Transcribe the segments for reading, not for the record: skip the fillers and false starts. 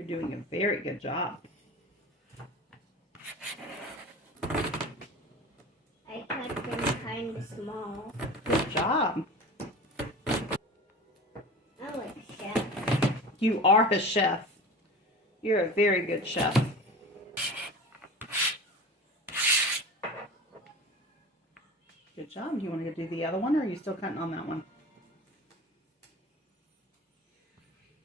You're doing a very good job. I cut them kind of small. Good job. I'm like a chef. You are a chef. You're a very good chef. Good job. Do you want to do the other one, or are you still cutting on that one?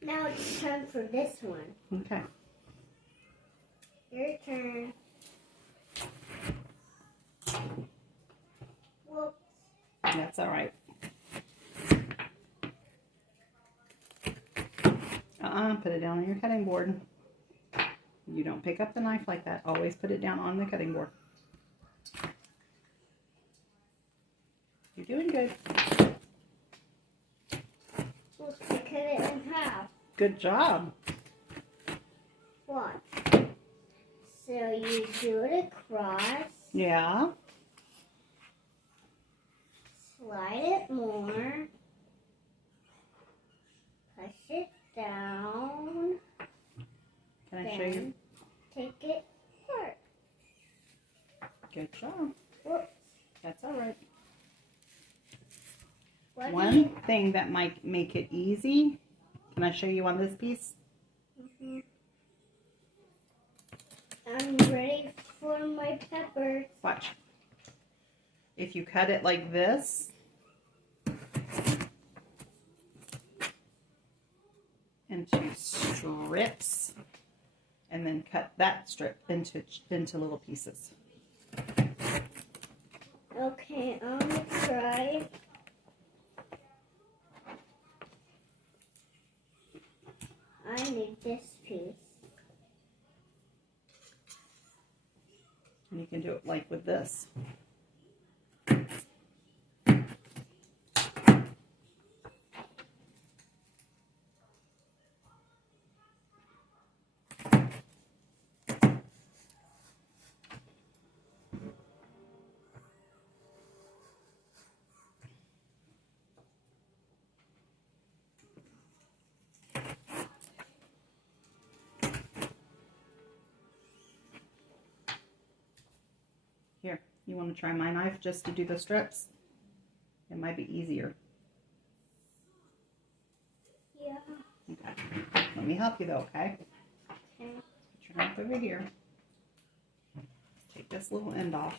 Now it's time for this one. Okay. Your turn. Whoops. That's all right. Put it down on your cutting board. You don't pick up the knife like that. Always put it down on the cutting board. You're doing good. Supposed to cut it in half. Good job. Watch. So you do it across. Yeah. Slide it more. Push it down. Can I show you? Take it apart. Good job. Whoops. That's all right. What do One thing that might make it easy. Can I show you on this piece? you- I'm ready for my peppers. Watch. If you cut it like this, into strips, and then cut that strip into little pieces. Okay, I'm gonna try. I need this piece. And you can do it like with this. Here, you want to try my knife just to do the strips? It might be easier. Yeah. Okay. Let me help you though, okay? Okay. Put your knife over here. Take this little end off.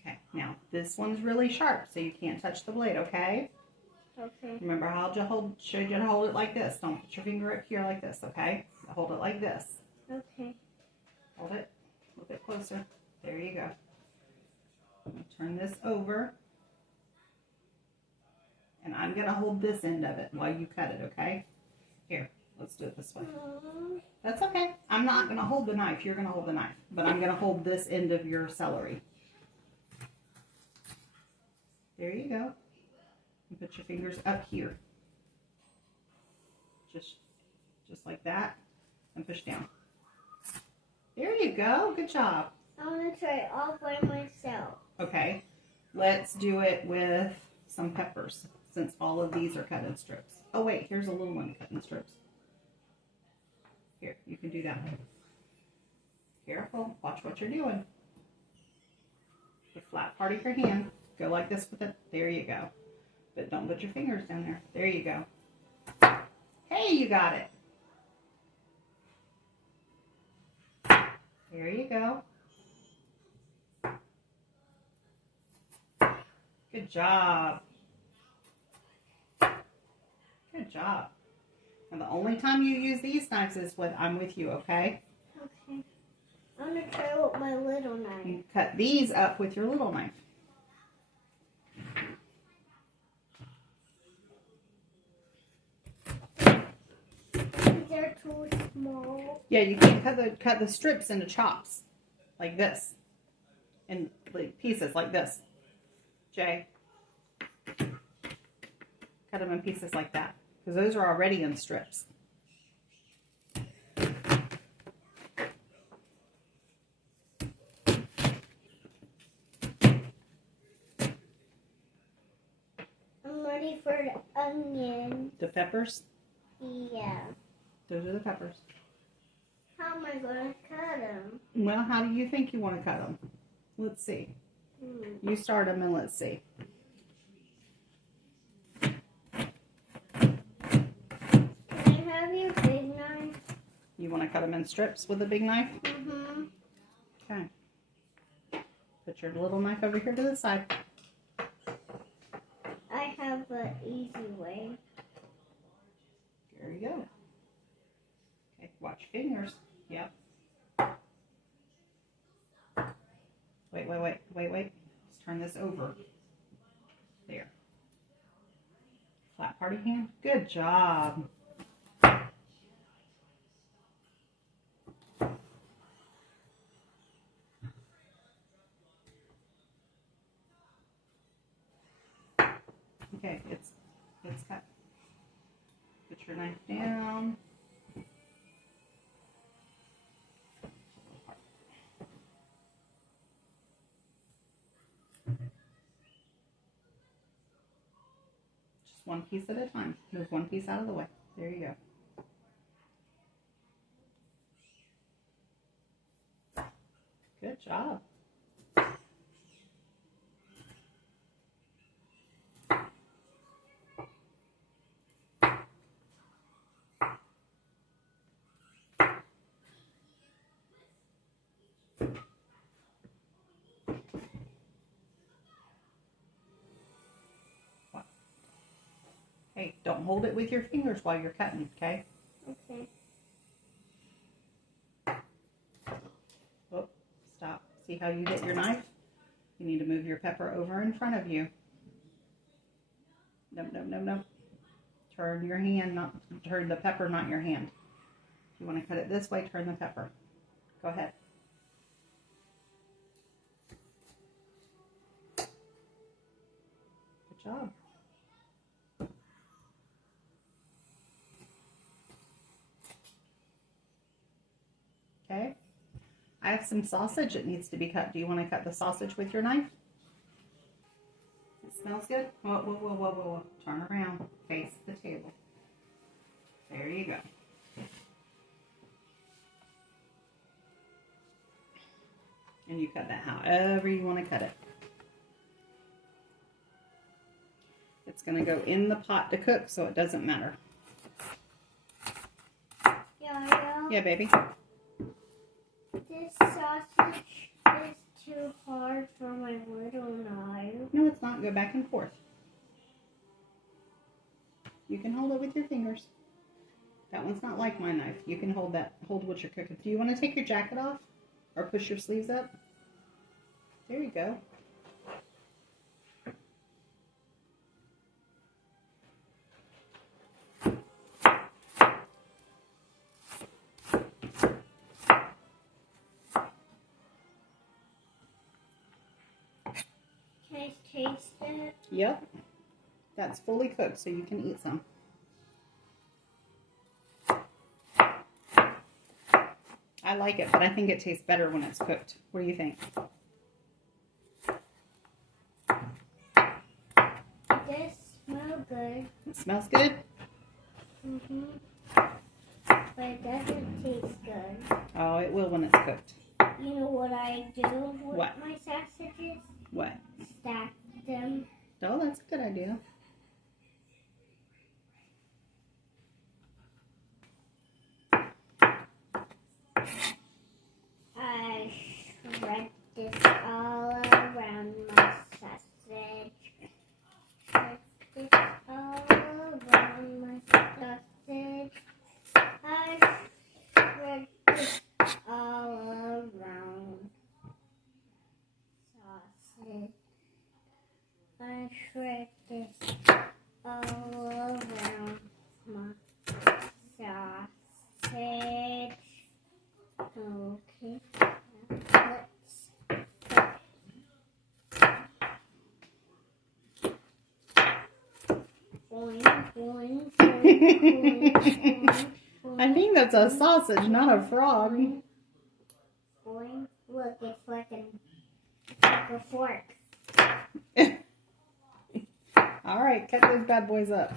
Okay, now this one's really sharp, so you can't touch the blade, okay? Okay. Remember how I showed you to hold it like this. Don't put your finger up here like this, okay? Hold it like this. Okay. Hold it a little bit closer. There you go. I'm going to turn this over. And I'm going to hold this end of it while you cut it, okay? Here, let's do it this way. That's okay. I'm not going to hold the knife. You're going to hold the knife. But I'm going to hold this end of your celery. There you go. And put your fingers up here. Just like that. And push down. There you go. Good job. I'm gonna try it all by myself. Okay. Let's do it with some peppers, since all of these are cut in strips. Oh wait, here's a little one cut in strips. Here, you can do that one. Careful. Watch what you're doing. The flat part of your hand. Go like this with it. There you go. But don't put your fingers down there. There you go. Hey, you got it. There you go. Good job. Good job. And the only time you use these knives is when I'm with you, okay? Okay. I'm gonna try with my little knife. You cut these up with your little knife. They're too small. Yeah, you can cut the strips into chops, like this, in like pieces like this. Jay, cut them in pieces like that, because those are already in strips. I'm ready for the onion. The peppers? Yeah. Those are the peppers. How am I going to cut them? Well, how do you think you want to cut them? Let's see. You start them and let's see. Can I have your big knife? You want to cut them in strips with a big knife? Mm-hmm. Okay. Put your little knife over here to the side. I have an easy way. There you go. Okay, watch your fingers. Yep. Wait. Let's turn this over. There. Flat party hand. Good job. Okay, it's cut. Put your knife down. Just one piece at a time. Move one piece out of the way. There you go. Good job. Hey, don't hold it with your fingers while you're cutting, okay? Okay. Oh, stop. See how you hit your knife? You need to move your pepper over in front of you. No. Turn your hand, turn the pepper, not your hand. If you want to cut it this way, turn the pepper. Go ahead. Good job. Okay. I have some sausage that needs to be cut. Do you want to cut the sausage with your knife? It smells good? Whoa. Turn around. Face the table. There you go. And you cut that however you want to cut it. It's going to go in the pot to cook, so it doesn't matter. Yeah, baby. This sausage is too hard for my little knife. No, it's not. Go back and forth. You can hold it with your fingers. That one's not like my knife. You can hold what you're cooking. Do you want to take your jacket off? Or push your sleeves up? There you go. Can I taste it? Yep. That's fully cooked, so you can eat some. I like it, but I think it tastes better when it's cooked. What do you think? It does smell good. It smells good? Mm-hmm. But it doesn't taste good. Oh, it will when it's cooked. You know what I do with What? my sausages? What? Stack them. Oh, that's a good idea. I shred this all around my sausage. Shred this all around my sausage. I shred this all around sausage. I shred this all around my sausage. Okay. Let's boing. I think that's a sausage, not a frog. Boing. Look, it's like a fork. All right, cut those bad boys up.